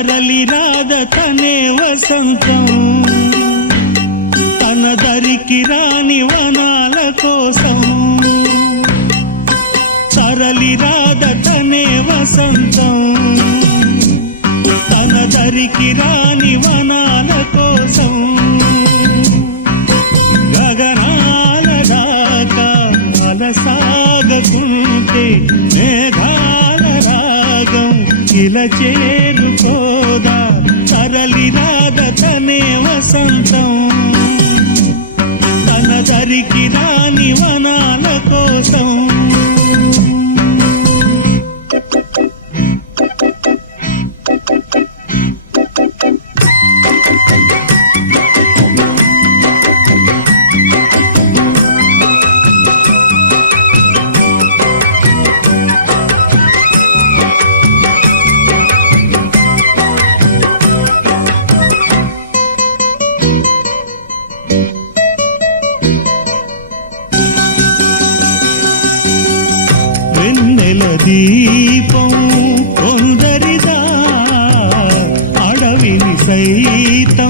తరలి రాద తనే వసంతం తన దరికి రాని వనాల కోసం తరలి రాద తనే వసంతం తన దరికి రాని వనాల కోసం గగనాల దాకా అలసాగకుంటే మేఘాల రాగం ఇలా చేరుకోదా తరలి రాద తనే వసంతం తన దరికి రాని వనాల కోసం వెన్నెల దీపం కొందరిదా అడవిని సైతం